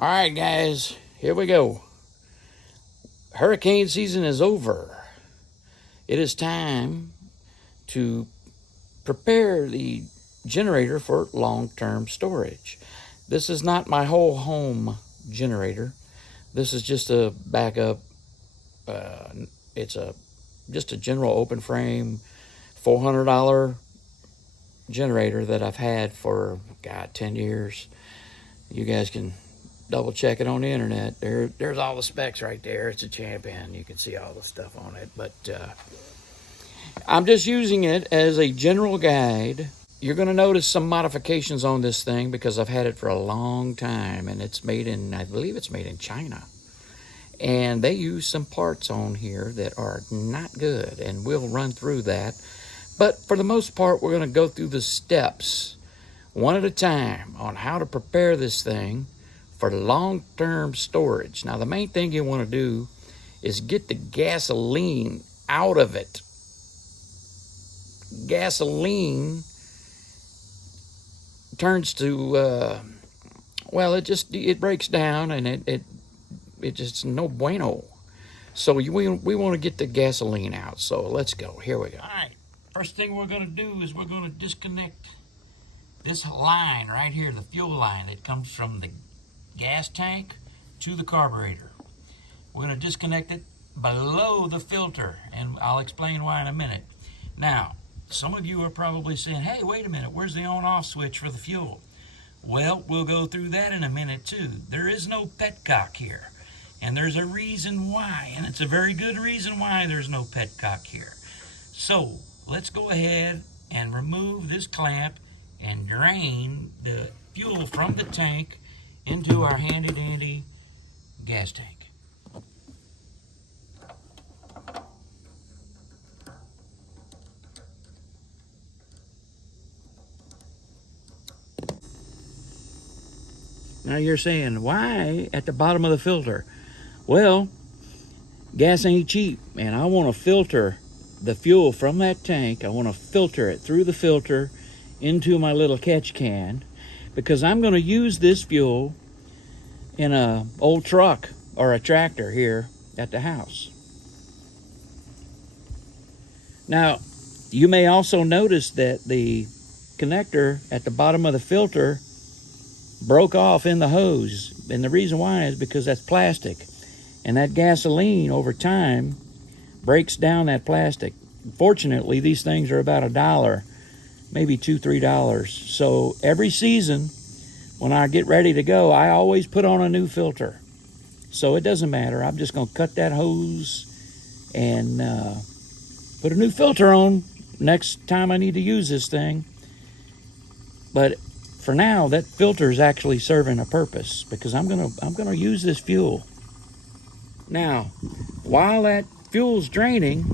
All right, guys, here we go. Hurricane season is over. It is time to prepare the generator for long-term storage. This is not my whole home generator. This is just a backup. It's just a general open frame $400 generator that I've had for 10 years. You guys can double check it on the internet. There's all the specs right there. It's a Champion. You can see all the stuff on it. But I'm just using it as a general guide. You're going to notice some modifications on this thing because I've had it for a long time, and it's made in, I believe it's made in China. And they use some parts on here that are not good, and we'll run through that. But for the most part, we're going to go through the steps one at a time on how to prepare this thing for long-term storage. Now, the main thing you want to do is get the gasoline out of it. Gasoline turns to, it breaks down, and it just no bueno. So we want to get the gasoline out. So let's go. Here we go. All right. First thing we're going to do is we're going to disconnect this line right here, the fuel line that comes from the gas tank to the carburetor. We're going to disconnect it below the filter, and I'll explain why in a minute. Now, some of you are probably saying, hey, wait a minute, where's the on-off switch for the fuel? Well, we'll go through that in a minute too. There is no petcock here, and there's a reason why, and it's a very good reason why there's no petcock here. So let's go ahead and remove this clamp and drain the fuel from the tank into our handy-dandy gas tank. Now you're saying, why at the bottom of the filter? Well, gas ain't cheap, and I want to filter the fuel from that tank. I want to filter it through the filter into my little catch can, because I'm going to use this fuel in an old truck or a tractor here at the house. Now, you may also notice that the connector at the bottom of the filter broke off in the hose, and the reason why is because that's plastic, and that gasoline over time breaks down that plastic. Fortunately, these things are about $1, maybe $2-3. So every season when I get ready to go, I always put on a new filter. So it doesn't matter. I'm just going to cut that hose and put a new filter on next time I need to use this thing. But for now, that filter is actually serving a purpose, because I'm gonna use this fuel. Now, while that fuel's draining,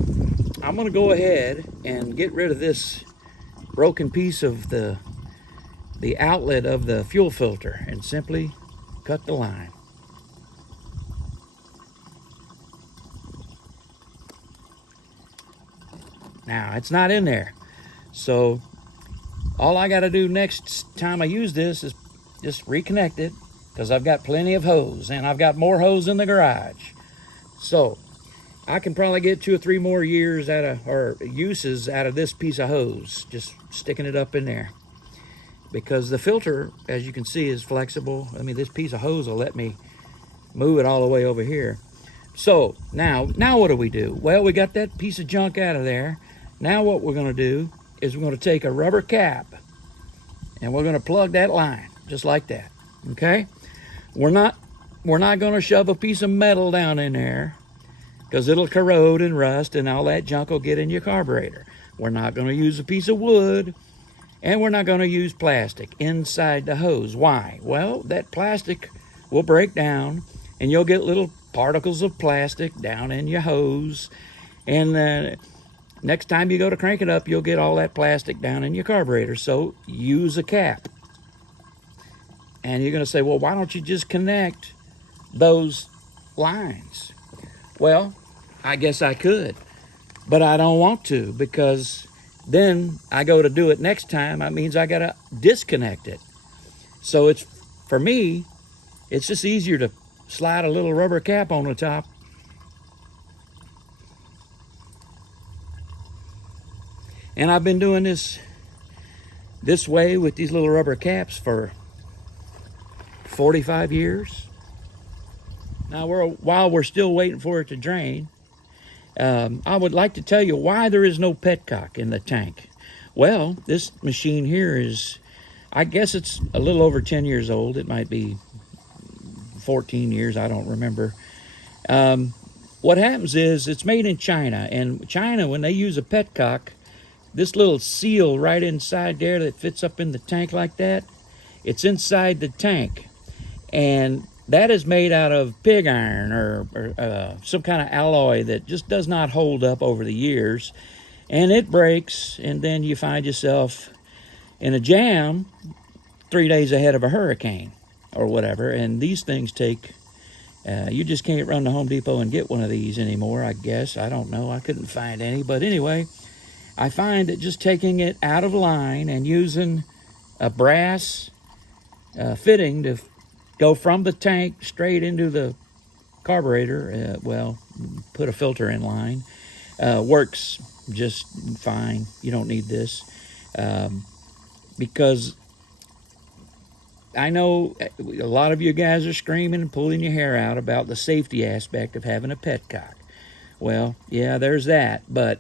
I'm gonna go ahead and get rid of this broken piece of the outlet of the fuel filter and simply cut the line. Now, it's not in there, so all I got to do next time I use this is just reconnect it, because I've got plenty of hose, and I've got more hose in the garage. So I can probably get 2 or 3 more years uses out of this piece of hose, just sticking it up in there. Because the filter, as you can see, is flexible. I mean, this piece of hose will let me move it all the way over here. So now what do we do? Well, we got that piece of junk out of there. Now what we're going to do is we're going to take a rubber cap and we're going to plug that line just like that. Okay? We're not going to shove a piece of metal down in there, because it'll corrode and rust and all that junk will get in your carburetor. We're not going to use a piece of wood, and we're not going to use plastic inside the hose. Why? Well, that plastic will break down and you'll get little particles of plastic down in your hose, and next time you go to crank it up, you'll get all that plastic down in your carburetor. So use a cap. And you're going to say, well, why don't you just connect those lines? Well, I guess I could, but I don't want to, because then I go to do it next time. That means I got to disconnect it. So for me, it's just easier to slide a little rubber cap on the top. And I've been doing this way with these little rubber caps for 45 years. Now, while we're still waiting for it to drain, I would like to tell you why there is no petcock in the tank. Well, this machine here is, I guess it's a little over 10 years old. It might be 14 years, I don't remember. What happens is it's made in China, and China, when they use a petcock, this little seal right inside there that fits up in the tank like that, it's inside the tank. And that is made out of pig iron or some kind of alloy that just does not hold up over the years. And it breaks, and then you find yourself in a jam 3 days ahead of a hurricane or whatever. And these things take, you just can't run to Home Depot and get one of these anymore, I guess. I don't know. I couldn't find any. But anyway, I find that just taking it out of line and using a brass fitting to go from the tank straight into the carburetor, well, put a filter in line, works just fine. You don't need this because I know a lot of you guys are screaming and pulling your hair out about the safety aspect of having a petcock. Well, yeah, there's that, but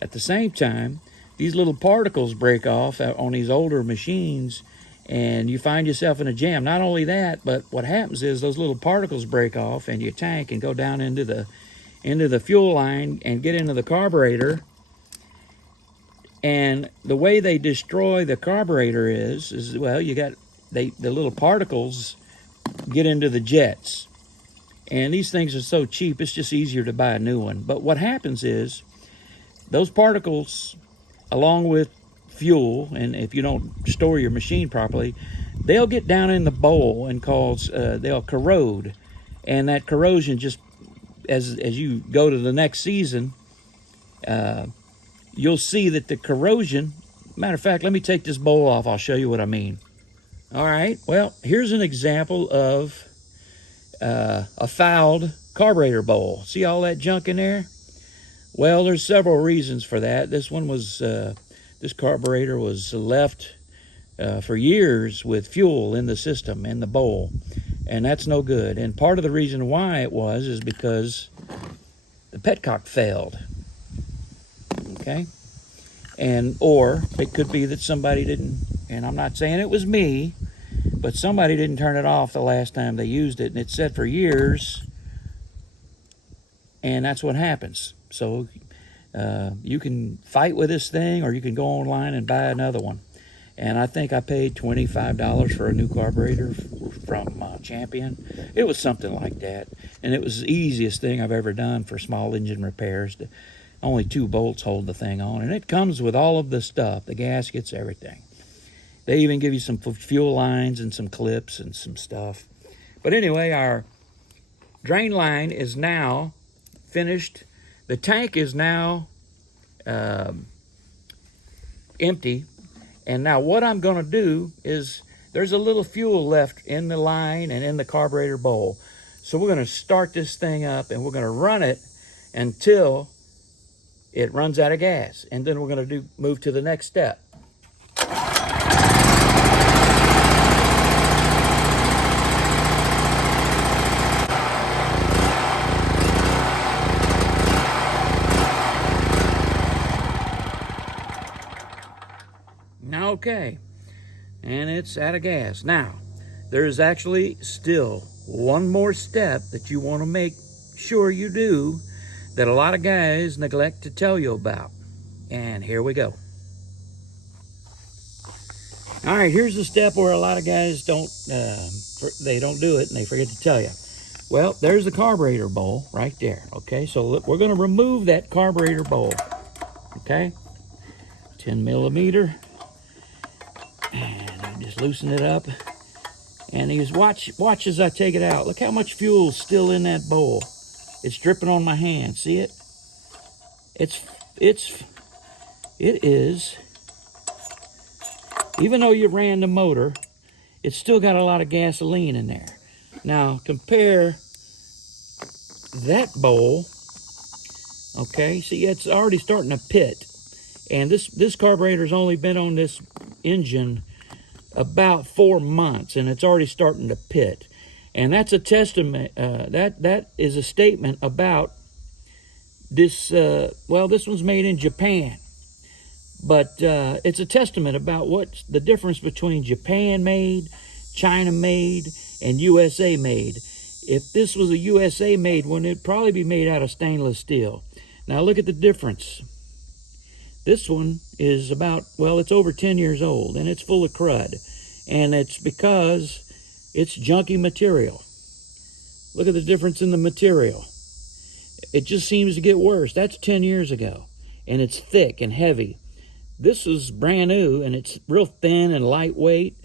at the same time, these little particles break off on these older machines, and you find yourself in a jam. Not only that, but what happens is those little particles break off in your tank and go down into the fuel line and get into the carburetor. And the way they destroy the carburetor is well, the little particles get into the jets. And these things are so cheap, it's just easier to buy a new one. But what happens is those particles, along with fuel, and if you don't store your machine properly, they'll get down in the bowl and they'll corrode. And that corrosion just, as you go to the next season, you'll see that the corrosion, matter of fact, let me take this bowl off. I'll show you what I mean. All right, well, here's an example of a fouled carburetor bowl. See all that junk in there? Well, there's several reasons for that. This carburetor was left for years with fuel in the system, in the bowl, and that's no good. And part of the reason why it was is because the petcock failed, okay? Or it could be that somebody didn't, and I'm not saying it was me, but somebody didn't turn it off the last time they used it, and it sat for years, and that's what happens. So you can fight with this thing, or you can go online and buy another one. And I think I paid $25 for a new carburetor from Champion. It was something like that. And it was the easiest thing I've ever done for small engine repairs. Only 2 bolts hold the thing on. And it comes with all of the stuff, the gaskets, everything. They even give you some fuel lines and some clips and some stuff. But anyway, our drain line is now finished. The tank is now empty. And now what I'm going to do is, there's a little fuel left in the line and in the carburetor bowl. So we're going to start this thing up, and we're going to run it until it runs out of gas. And then we're going to move to the next step. Okay, and it's out of gas. Now, there's actually still one more step that you want to make sure you do that a lot of guys neglect to tell you about. And here we go. All right, here's the step where a lot of guys don't do it, and they forget to tell you. Well, there's the carburetor bowl right there, okay? So look, we're going to remove that carburetor bowl, okay? 10 millimeter. And I just loosen it up. And you just watch as I take it out. Look how much fuel's still in that bowl. It's dripping on my hand. See it? It is, even though you ran the motor, it's still got a lot of gasoline in there. Now compare that bowl. Okay, see, it's already starting to pit. And this carburetor's only been on this engine about 4 months, and it's already starting to pit. And that's a testament, that is a statement about this, well, this one's made in Japan. But it's a testament about what's the difference between Japan made, China made, and USA made. If this was a USA made one, it'd probably be made out of stainless steel. Now look at the difference. This one is about, well, it's over 10 years old, and it's full of crud. And it's because it's junky material. Look at the difference in the material. It just seems to get worse. That's 10 years ago, and it's thick and heavy. This is brand new, and it's real thin and lightweight,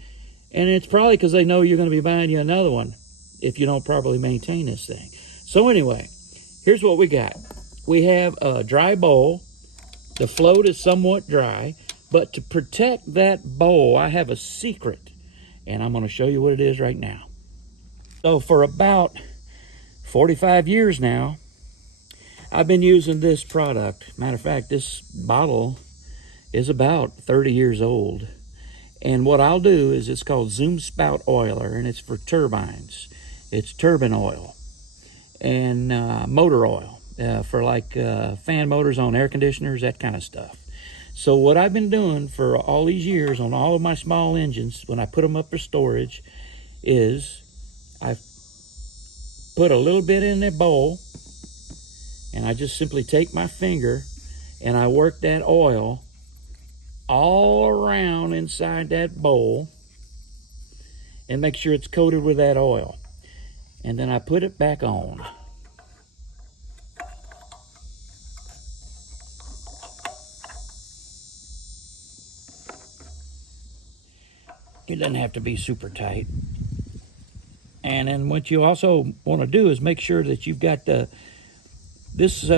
and it's probably because they know you're going to be buying you another one if you don't properly maintain this thing. So anyway, here's what we got. We have a dry bowl. The float is somewhat dry, but to protect that bowl, I have a secret, and I'm going to show you what it is right now. So for about 45 years now, I've been using this product. Matter of fact, this bottle is about 30 years old. And what I'll do is, it's called Zoom Spout Oiler, and it's for turbines. It's turbine oil and motor oil for like fan motors on air conditioners, that kind of stuff. So what I've been doing for all these years on all of my small engines, when I put them up for storage, is I put a little bit in a bowl, and I just simply take my finger and I work that oil all around inside that bowl and make sure it's coated with that oil. And then I put it back on. It doesn't have to be super tight. And then what you also want to do is make sure that you've got this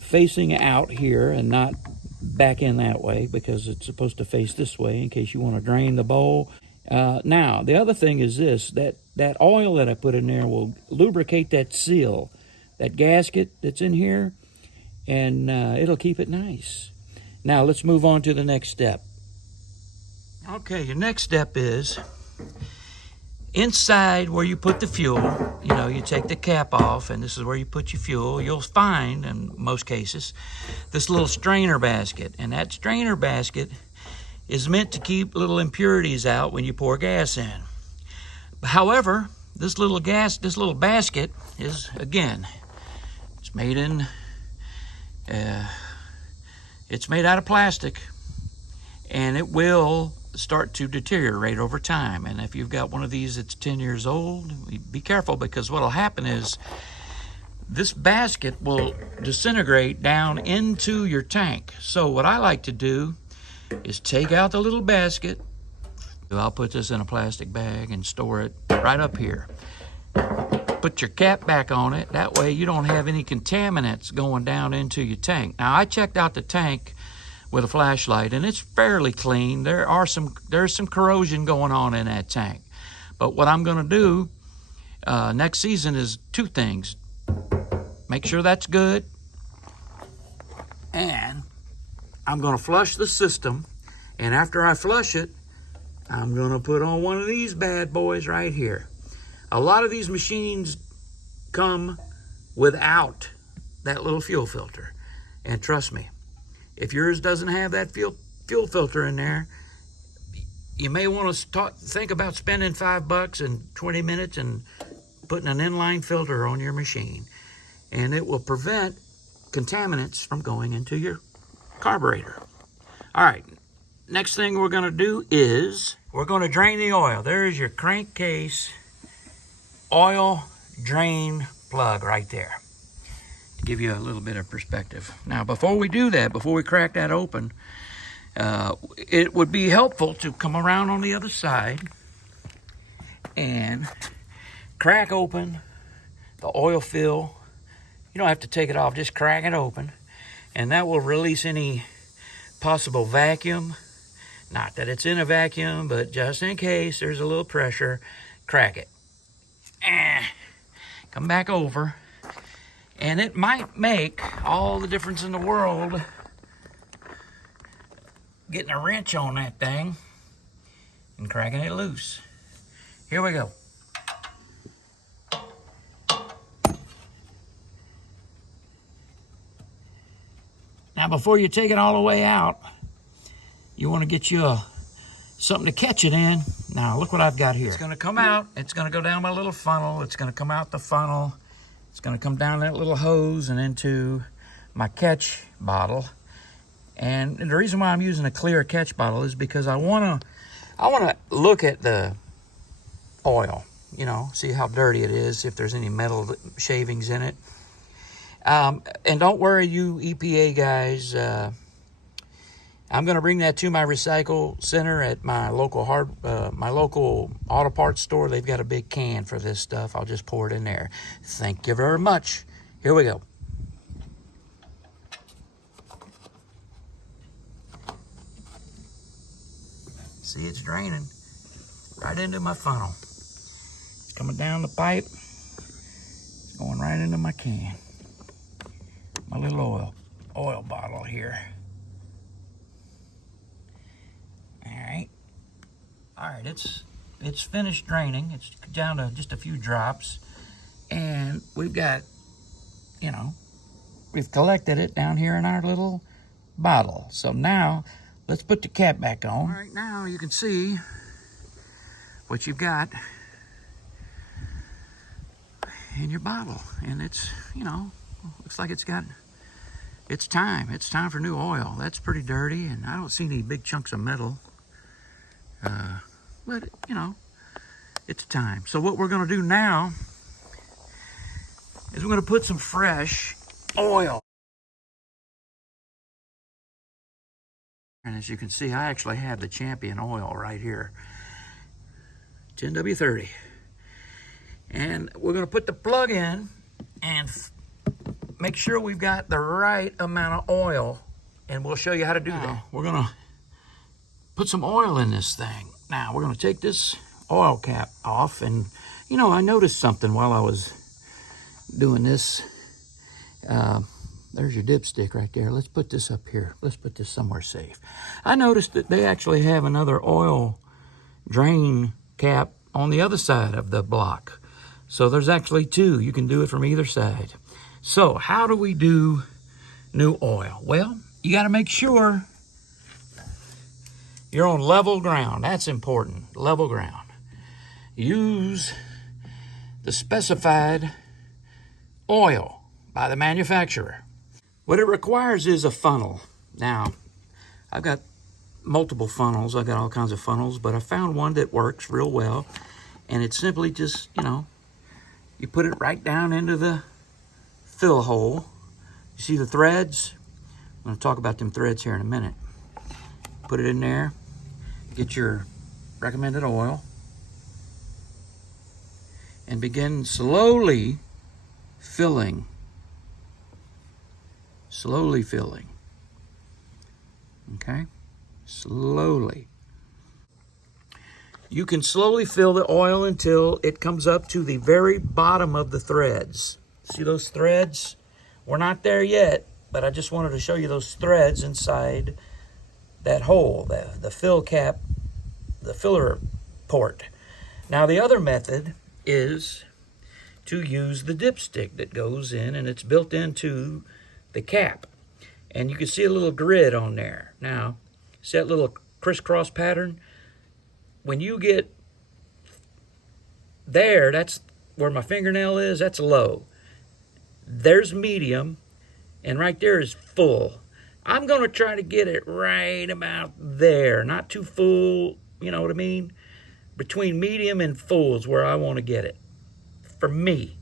facing out here and not back in that way, because it's supposed to face this way in case you want to drain the bowl. Now, the other thing is this, that oil that I put in there will lubricate that seal, that gasket that's in here, and it'll keep it nice. Now, let's move on to the next step. Okay, your next step is inside where you put the fuel. You know, you take the cap off, and this is where you put your fuel. You'll find, in most cases, this little strainer basket. And that strainer basket is meant to keep little impurities out when you pour gas in. However, this little basket is, again, it's made out of plastic, and it will start to deteriorate over time. And if you've got one of these that's 10 years old, be careful, because what'll happen is this basket will disintegrate down into your tank. So what I like to do is take out the little basket. I'll put this in a plastic bag and store it right up here. Put your cap back on it. That way you don't have any contaminants going down into your tank. Now, I checked out the tank with a flashlight, and it's fairly clean. There's some corrosion going on in that tank. But what I'm going to do next season is two things. Make sure that's good, and I'm going to flush the system. And after I flush it, I'm going to put on one of these bad boys right here. A lot of these machines come without that little fuel filter, and trust me, if yours doesn't have that fuel filter in there, you may want to think about spending $5 and 20 minutes and putting an inline filter on your machine. And it will prevent contaminants from going into your carburetor. All right, next thing we're going to do is we're going to drain the oil. There's your crankcase oil drain plug right there, to give you a little bit of perspective. Now, before we do that, before we crack that open, it would be helpful to come around on the other side and crack open the oil fill. You don't have to take it off, just crack it open, and that will release any possible vacuum. Not that it's in a vacuum, but just in case there's a little pressure, crack it. come back over. And it might make all the difference in the world getting a wrench on that thing and cracking it loose. Here we go. Now, before you take it all the way out, you want to get you something to catch it in. Now, look what I've got here. It's going to come out. It's going to go down my little funnel. It's going to come out the funnel. It's going to come down that little hose and into my catch bottle. And the reason why I'm using a clear catch bottle is because I want to look at the oil, you know, see how dirty it is, if there's any metal shavings in it. And don't worry, you EPA guys, I'm going to bring that to my recycle center at my local auto parts store. They've got a big can for this stuff. I'll just pour it in there. Thank you very much. Here we go. See, it's draining right into my funnel. It's coming down the pipe. It's going right into my can. My little oil bottle here. All right, it's finished draining. It's down to just a few drops. And we've got, you know, we've collected it down here in our little bottle. So now, let's put the cap back on. All right, now you can see what you've got in your bottle. And it's, you know, looks like it's time. It's time for new oil. That's pretty dirty, and I don't see any big chunks of metal. But, you know, it's time. So what we're going to do now is we're going to put some fresh oil. And as you can see, I actually have the Champion oil right here. 10W30. And we're going to put the plug in and make sure we've got the right amount of oil, and we'll show you how to do that. We're going to put some oil in this thing. Now, we're going to take this oil cap off, and, you know, I noticed something while I was doing this. There's your dipstick right there. Let's put this up here. Let's put this somewhere safe. I noticed that they actually have another oil drain cap on the other side of the block. So there's actually two. You can do it from either side. So how do we do new oil? Well, you got to make sure you're on level ground. That's important, level ground. Use the specified oil by the manufacturer. What it requires is a funnel. Now, I've got multiple funnels. I've got all kinds of funnels, but I found one that works real well. And it's simply just, you know, you put it right down into the fill hole. You see the threads? I'm going to talk about them threads here in a minute. Put it in there. Get your recommended oil. And begin slowly filling. Slowly filling. Okay? Slowly. You can slowly fill the oil until it comes up to the very bottom of the threads. See those threads? We're not there yet, but I just wanted to show you those threads inside that hole, the fill cap, the filler port. Now the other method is to use the dipstick that goes in, and it's built into the cap. And you can see a little grid on there. Now, see that little crisscross pattern? When you get there, that's where my fingernail is, that's low. There's medium, and right there is full. I'm going to try to get it right about there. Not too full, you know what I mean? Between medium and full is where I want to get it. For me.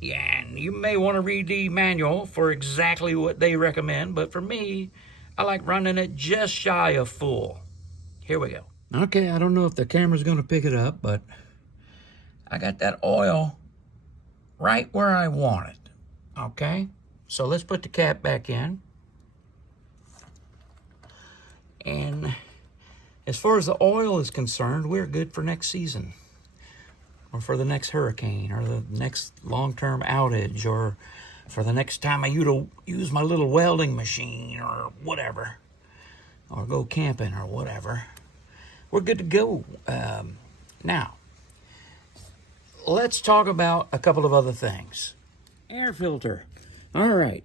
Yeah, and you may want to read the manual for exactly what they recommend, but for me, I like running it just shy of full. Here we go. Okay, I don't know if the camera's going to pick it up, but I got that oil right where I want it. Okay, so let's put the cap back in. And as far as the oil is concerned, we're good for next season. or for the next hurricane, or the next long-term outage, or for the next time I use my little welding machine, or whatever, or go camping, or whatever. We're good to go. Now, let's talk about a couple of other things. Air filter. All right,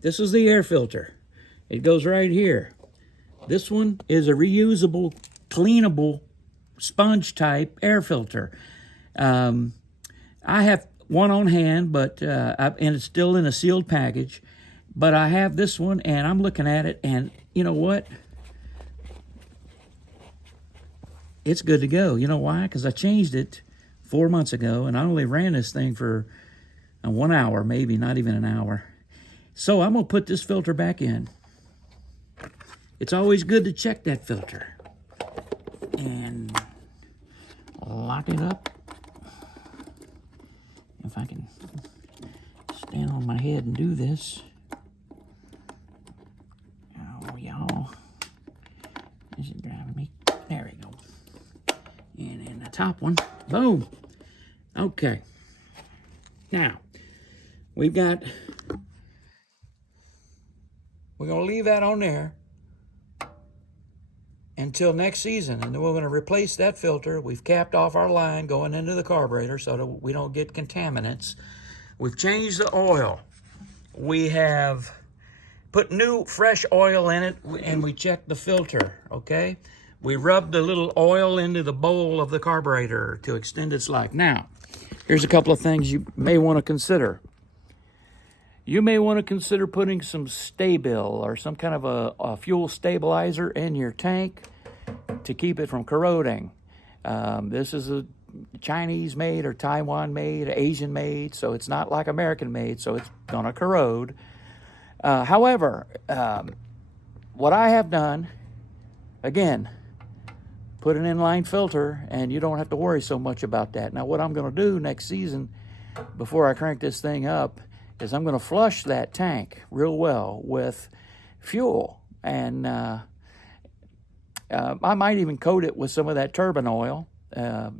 this is the air filter. It goes right here. This one is a reusable, cleanable, sponge type air filter. I have one on hand, but and it's still in a sealed package. But I have this one, and I'm looking at it, and you know what? It's good to go. You know why? Because I changed it 4 months ago, and I only ran this thing for 1 hour, maybe not even an hour. So I'm gonna put this filter back in. It's always good to check that filter and lock it up. If I can stand on my head and do this. Oh, y'all. This is driving me. There we go. And then the top one. Boom. Okay. Now, we're going to leave that on there until next season, and then we're going to replace that filter. We've capped off our line going into the carburetor so that we don't get contaminants. We've changed the oil. We have put new fresh oil in it, and we checked the filter, okay? We rubbed a little oil into the bowl of the carburetor to extend its life. Now, here's a couple of things you may want to consider. You may want to consider putting some Stabil or some kind of a fuel stabilizer in your tank to keep it from corroding. This is a Chinese-made or Taiwan-made, Asian-made, so it's not like American-made, so it's going to corrode. However, what I have done, again, put an inline filter, and you don't have to worry so much about that. Now, what I'm going to do next season, before I crank this thing up, is I'm going to flush that tank real well with fuel. And I might even coat it with some of that turbine oil,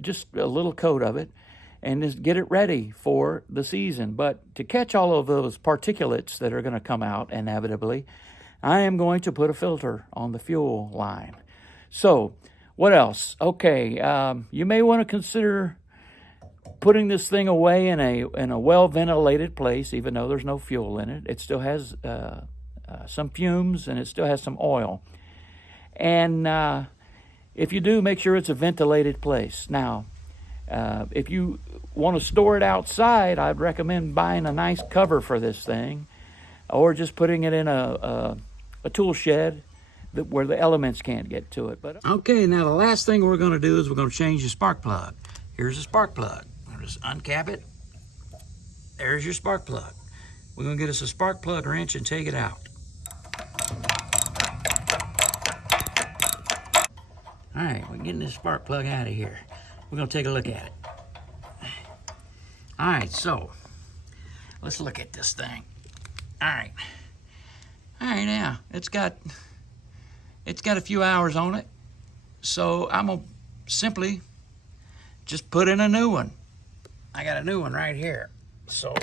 just a little coat of it, and just get it ready for the season. But to catch all of those particulates that are going to come out inevitably, I am going to put a filter on the fuel line. So, what else? Okay, you may want to consider putting this thing away in a well-ventilated place, even though there's no fuel in it. It still has some fumes, and it still has some oil. And if you do, make sure it's a ventilated place. Now, if you want to store it outside, I'd recommend buying a nice cover for this thing, or just putting it in a tool shed where the elements can't get to it. But okay, now the last thing we're going to do is we're going to change the spark plug. Here's the spark plug. I'll just uncap it. There's your spark plug. We're going to get us a spark plug wrench and take it out. All right, we're getting this spark plug out of here. We're going to take a look at it. All right, so let's look at this thing. All right. All right, now it's got a few hours on it, so I'm gonna simply just put in a new one. I got a new one right here, so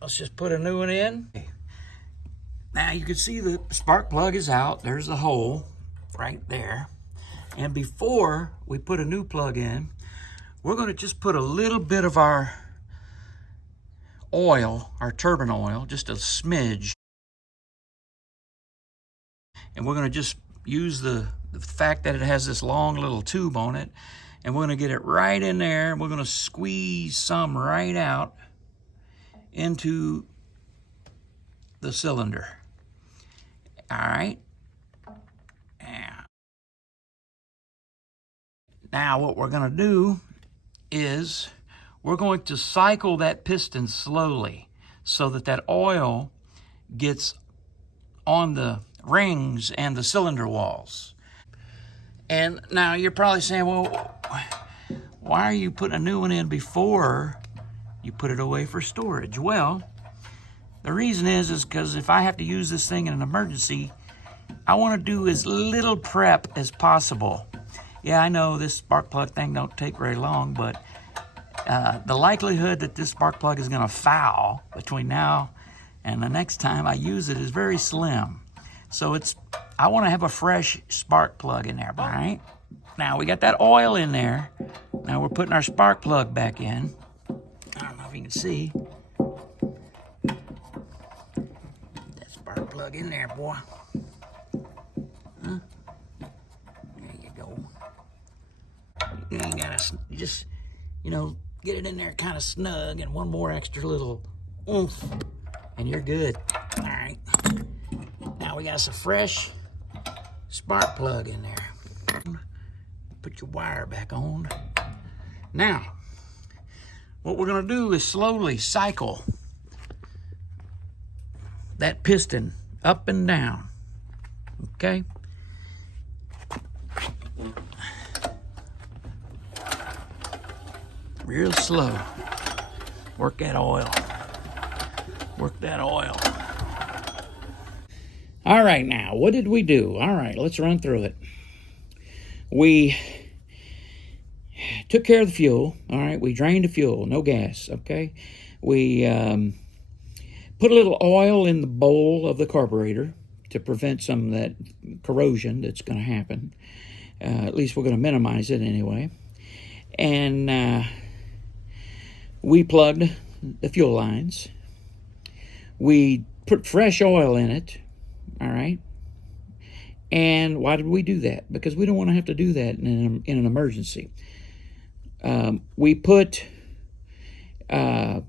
let's just put a new one in. Now you can see the spark plug is out. There's the hole right there. And before we put a new plug in, we're going to just put a little bit of our oil, our turbine oil, just a smidge. And we're going to just use the fact that it has this long little tube on it, and we're going to get it right in there. We're going to squeeze some right out into the cylinder. All right. Now what we're going to do is we're going to cycle that piston slowly so that that oil gets on the rings and the cylinder walls. And now you're probably saying, well, why are you putting a new one in before you put it away for storage? Well, the reason is because if I have to use this thing in an emergency, I want to do as little prep as possible. Yeah, I know this spark plug thing don't take very long, but The likelihood that this spark plug is going to foul between now and the next time I use it is very slim. So I want to have a fresh spark plug in there. All right. Now we got that oil in there. Now we're putting our spark plug back in. I don't know if you can see. That spark plug in there, boy. Huh? There you go. You ain't gotta, just, get it in there kind of snug and one more extra little oomph and you're good. All right. Now we got us a fresh spark plug in there. Put your wire back on. Now, what we're going to do is slowly cycle that piston up and down. Okay? Real slow. Work that oil. Work that oil. All right, now, what did we do? All right, let's run through it. We took care of the fuel. All right, we drained the fuel, no gas, okay? We put a little oil in the bowl of the carburetor to prevent some of that corrosion that's going to happen. At least we're going to minimize it anyway. And we plugged the fuel lines. We put fresh oil in it, all right? And why did we do that? Because we don't want to have to do that in an emergency. We put a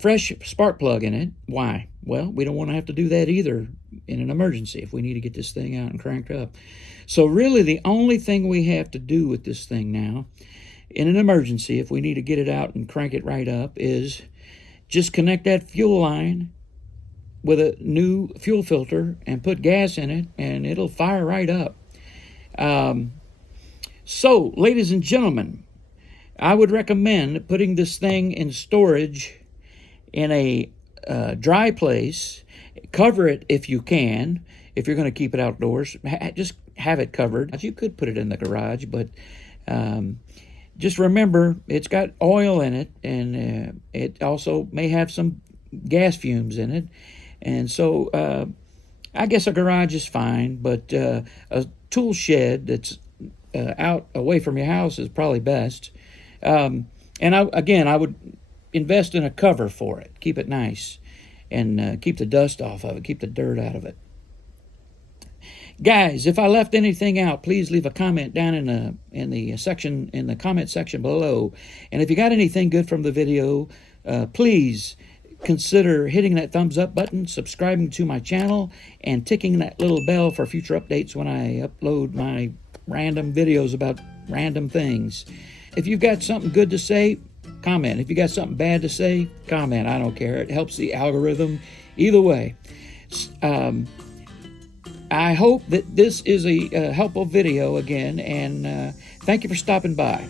fresh spark plug in it. Why? Well, we don't want to have to do that either in an emergency if we need to get this thing out and cranked up. So really the only thing we have to do with this thing now in an emergency, if we need to get it out and crank it right up, is just connect that fuel line with a new fuel filter and put gas in it, and it'll fire right up. So, ladies and gentlemen, I would recommend putting this thing in storage in a dry place. Cover it if you can, if you're going to keep it outdoors. Just have it covered. You could put it in the garage, but just remember it's got oil in it, and it also may have some gas fumes in it. And so I guess a garage is fine, but a tool shed that's out away from your house is probably best. And I would invest in a cover for it. Keep it nice and keep the dust off of it, keep the dirt out of it. Guys, if I left anything out, please leave a comment down in the comment section below. And if you got anything good from the video, please consider hitting that thumbs up button, subscribing to my channel, and ticking that little bell for future updates when I upload my random videos about random things. If you've got something good to say, comment. If you got something bad to say, comment. I don't care. It helps the algorithm either way. I hope that this is a helpful video again, and thank you for stopping by.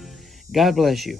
God bless you.